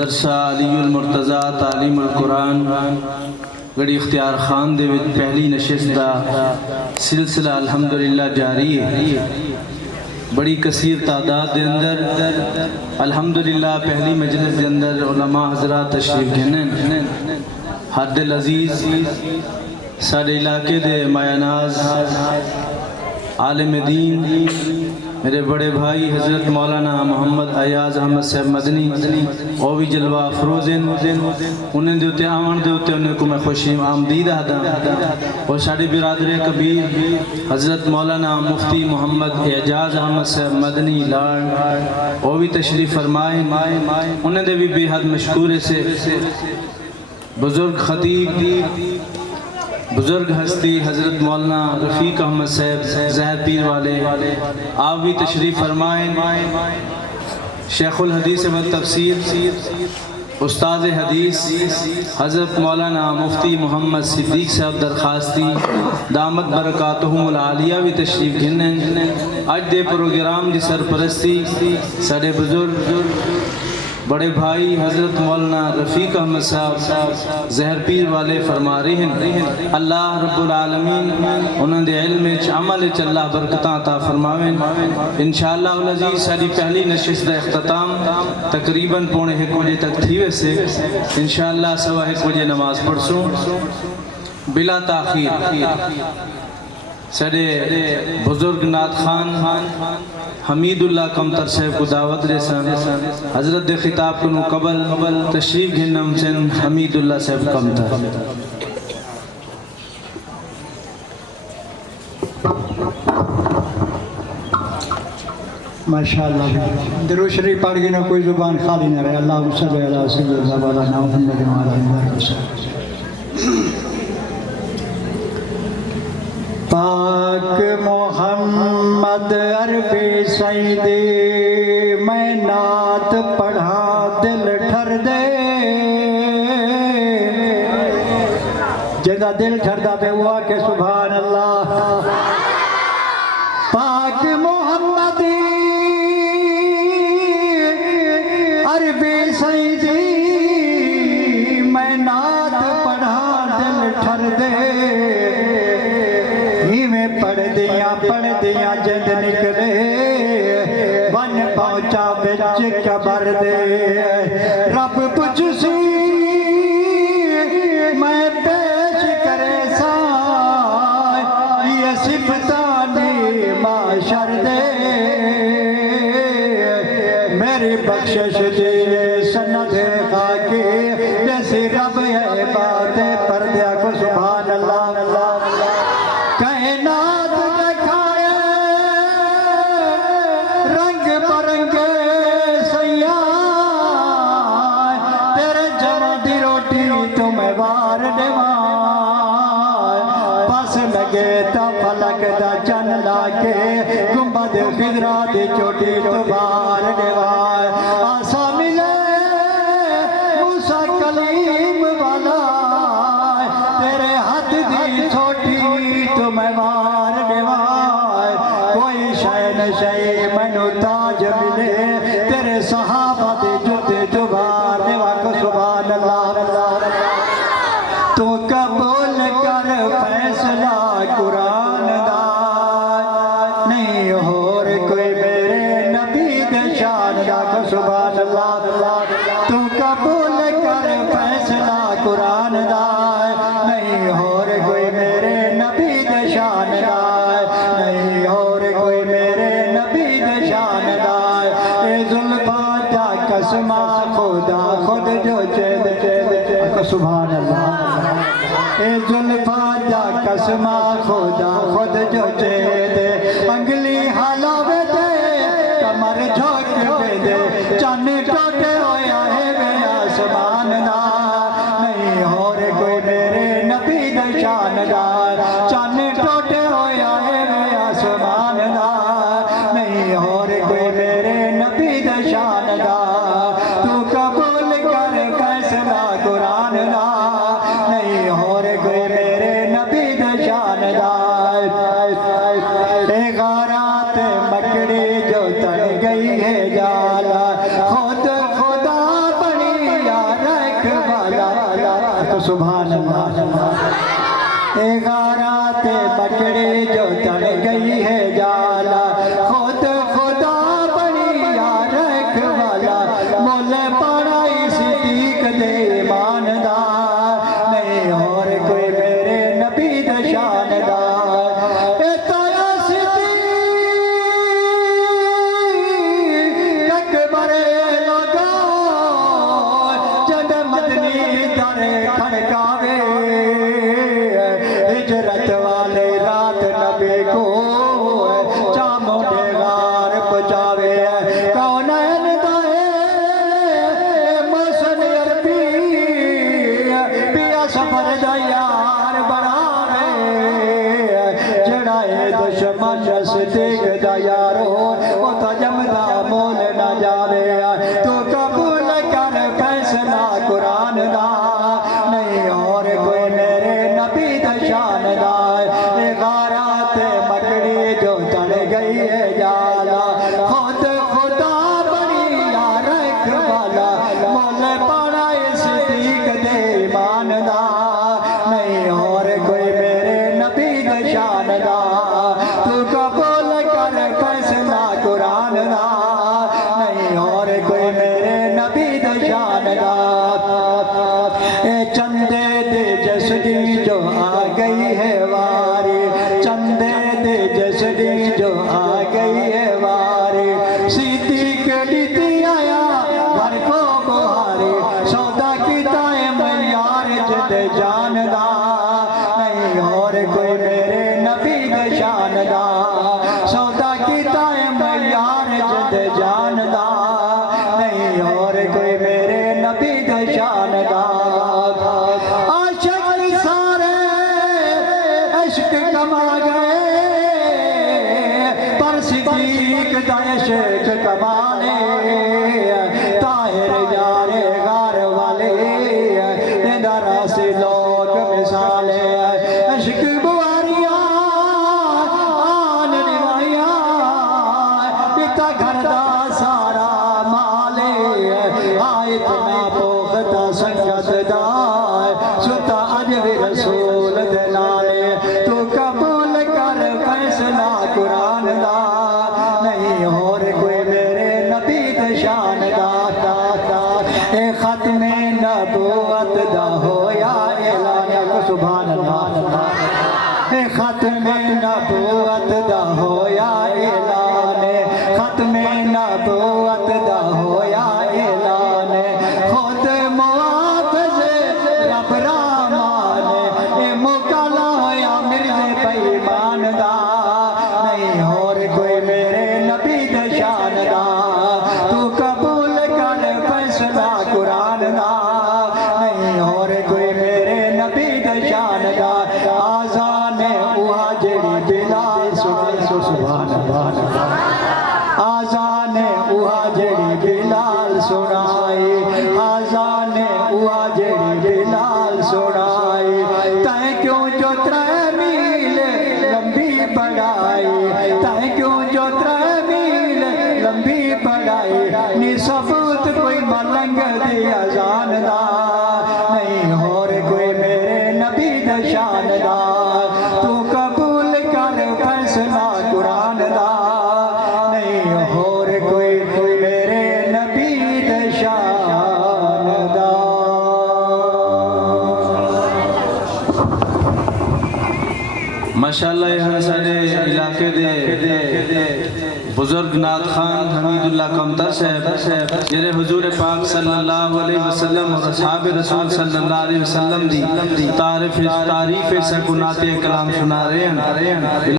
مدرسہ علی المرتضیٰ تعلیم القرآن گڑی اختیار خان دے وچ پہلی نشست دا سلسلہ الحمدللہ جاری ہے۔ بڑی کثیر تعداد دے اندر الحمدللہ پہلی مجلس دے اندر علماء حضرات تشریف گھنن۔ حد العزیز سارے علاقے دے مایہ ناز عالم دین میرے بڑے بھائی حضرت مولانا محمد ایاز احمد صاحب مدنی او بھی جلوہ افروز انہیں دیوتے آمن دیوتے انہیں کو میں خوشی آمدید آدھا اور ساڑھی برادر کبیر حضرت مولانا مفتی محمد اعجاز احمد صاحب مدنی لار او بھی تشریف فرمائیں انہیں دے بھی بے حد مشکور سے بزرگ خطیب بزرگ ہستی حضرت مولانا رفیق احمد صاحب زہر پیر والے آپ بھی تشریف فرمائیں۔ شیخ الحدیث و تفسیر استاد حدیث حضرت مولانا مفتی محمد صدیق صاحب درخواستی دامت برکاتہم العالیہ بھی تشریف گھنن۔ آج دے پروگرام دی سرپرستی سارے بزرگ بڑے بھائی حضرت مولانا رفیق احمد صاحب زہر پیر والے فرما رہے ہیں۔ اللہ رب العالمین انہوں دے علم عمل اللہ برکتاں عطا فرماویں۔ انشاءاللہ العزیز ساری پہلی نشست دا اختتام تقریباً 1:45 بجے تک تھی ویسے انشاءاللہ 1:15 بجے نماز پڑھسوں بلا تاخیر۔ سارے بزرگ نعت خان حمید اللہ کمتر صاحب کو دعوت رسان حضرت دے خطاب کنو قبل تشریف گھنم چن حمید اللہ صاحب کمتر۔ ماشاءاللہ درود شریف پڑھ گئے نہ کوئی زبان خالی نہ رہے۔ اللہم صلی اللہ علیہ وسلم۔ پاک محمد عربی سیدی میں نعت پڑھا دل ٹھر دے جگہ دل ٹھر دا بے ہوا کہ سبحان اللہ۔ پاک محمد عربی سیدی میں نعت پڑھا دل ٹھر دے پڑھ دیا جد نکلے بن پہنچا بچ قبر دے رب پوچھ سی میں پیش کرے سائے یہ صفتانی معاشر دے میری بخشش دے سند خاکی جیسی رب ہے بات پردیا کو سبحان اللہ۔ کائنات دکھائے رنگ برنگے سیاہ تیرے جمع دی روٹی تمہیں وار دیوائے پس لگے تا فلک دا چن لاکے گنبد خضرا دی چوٹی تو وار دیوائے آسا ملے موسیٰ کلیم والا تیرے حد دی چھوٹی تمہیں مار دیوائے کوئی شے نشے منو تاج ملے تیرے صحابہ دے جتے جبار دیوا کو سبحان اللہ۔ تو قبول کر فیصلہ قرآن دا نہیں اور کوئی میرے نبی دے شان دا کو سبحان اللہ۔ تو قبول کر فیصلہ قرآن دا نہیں اور کوئی میرے نبی دے شان دائے نہیں اور کوئی میرے نبی دے شان دائے اے ظلفاں جا قسمہ خدا خود جو چید سبحان اللہ۔ اے ظلفاں جا قسمہ خدا خود جو چید انگلی حلاوے دے کمر جھوک پہ دے چن ٹوٹے ہویا ہے بے آسمان دا نہیں اور کوئی میرے نبی دے شان دا چن ٹوٹے ہویا ہے بے آسمان دا نہیں اور کوئی میرے نبی دے شان دا تو قبول کر فیصلہ قرآن دا نہیں اور کوئی میرے نبی دے شان دا۔ اے غارات مکڑی جو تن گئی ہے جالا خود خدا بنی سبحان اللہ غارات مکڑی جو تڑ گئی ہے جالا خود خدا بڑی یار رکھوالا مول پڑائی صدیق دے ایماندار نہیں اور کوئی میرے نبی دا شاندار اے تایا صدیق اکبر لگا جد مدنی در کھڑکاوے ہجرت والے رات نبی کو چاموڈے غار پہنچاوے کونین دائے موسن عربی پیا سفر دا یار بناوے جڑائے دشمن صدیق دا یارو وہ تا جمدہ مول نہ جاوے تو قبول کر فیصلہ قرآن دا نہیں اور کوئی میرے نبی دا شاندار غارات مکڑی جو تڑ گئی ہے جالا خود خدا بڑی یار رکھوالا مول پڑائے صدیق دے ایماندار نہیں اور کوئی میرے نبی دا شاندار تو قبول کر فیصلہ قرآن دا نہیں اور کوئی میرے نبی دا شاندار اے چندے دے جسدی جو آ گئی ہے واری چندے دے جسدی جو آ گئی ہے واری صدیق لیتی آیا گھر کو بہاری سودا کیتا ہے میار جد جاندہ نہیں اور کوئی میرے نبی دا شاندار سودا کیتا ہے میار جد جاندہ نہیں اور کوئی میرے نبی دا شاندار عاشق سارے عشق کما گئے پر صدیق دا عشق کمانے طاہر یار غار والے ادھر سے لوگ مثالے عشق بواریاں آن نمائیاں پتا گھر دا سارا مالے اتنا پوختا سنگت دائے ستا عجب رسول دلالے تو قبول کر فیصلہ قرآن دا نہیں اور کوئی میرے نبی دا شاندار اے ختم نبوت دا ہویا اعلان سبحان اللہ اے ختم نبوت دا ہویا اعلان ختم نبوت دا ہویا اعلان خود محافظ رب رامان اے مکالا ہویا مرزے پیمان دا نہیں اور کوئی میرے نبی دا شاندار تو قبول کر فیصلہ قرآن دا نہیں اور کوئی میرے نبی دا شاندار آزان اوہا جڑی بلال سبحان اللہ آزان اوہا جڑی بلال سنائی آزان اوہا جڑی بلال سنائی تائیں کیوں جو 3 میل لمبی پڑھائی تائیں کیوں جو 3 میل لمبی پڑھائی نی ثبوت کوئی ملنگ دی اذان دا نہیں اور کوئی میرے نبی دا شاندار تو قبول کر فیصلہ قرآن دا نہیں اور کوئی میرے نبی دا شاندار ماشاءاللہ یہاں سارے علاقے دے بزرگ نعت خان حمید اللہ کمتر صاحب جنہیں حضور پاک صلی اللہ علیہ وسلم اور اصحاب رسول صلی اللہ علیہ وسلم دی تعریف سے کو نعت کلام سنا رہے ہیں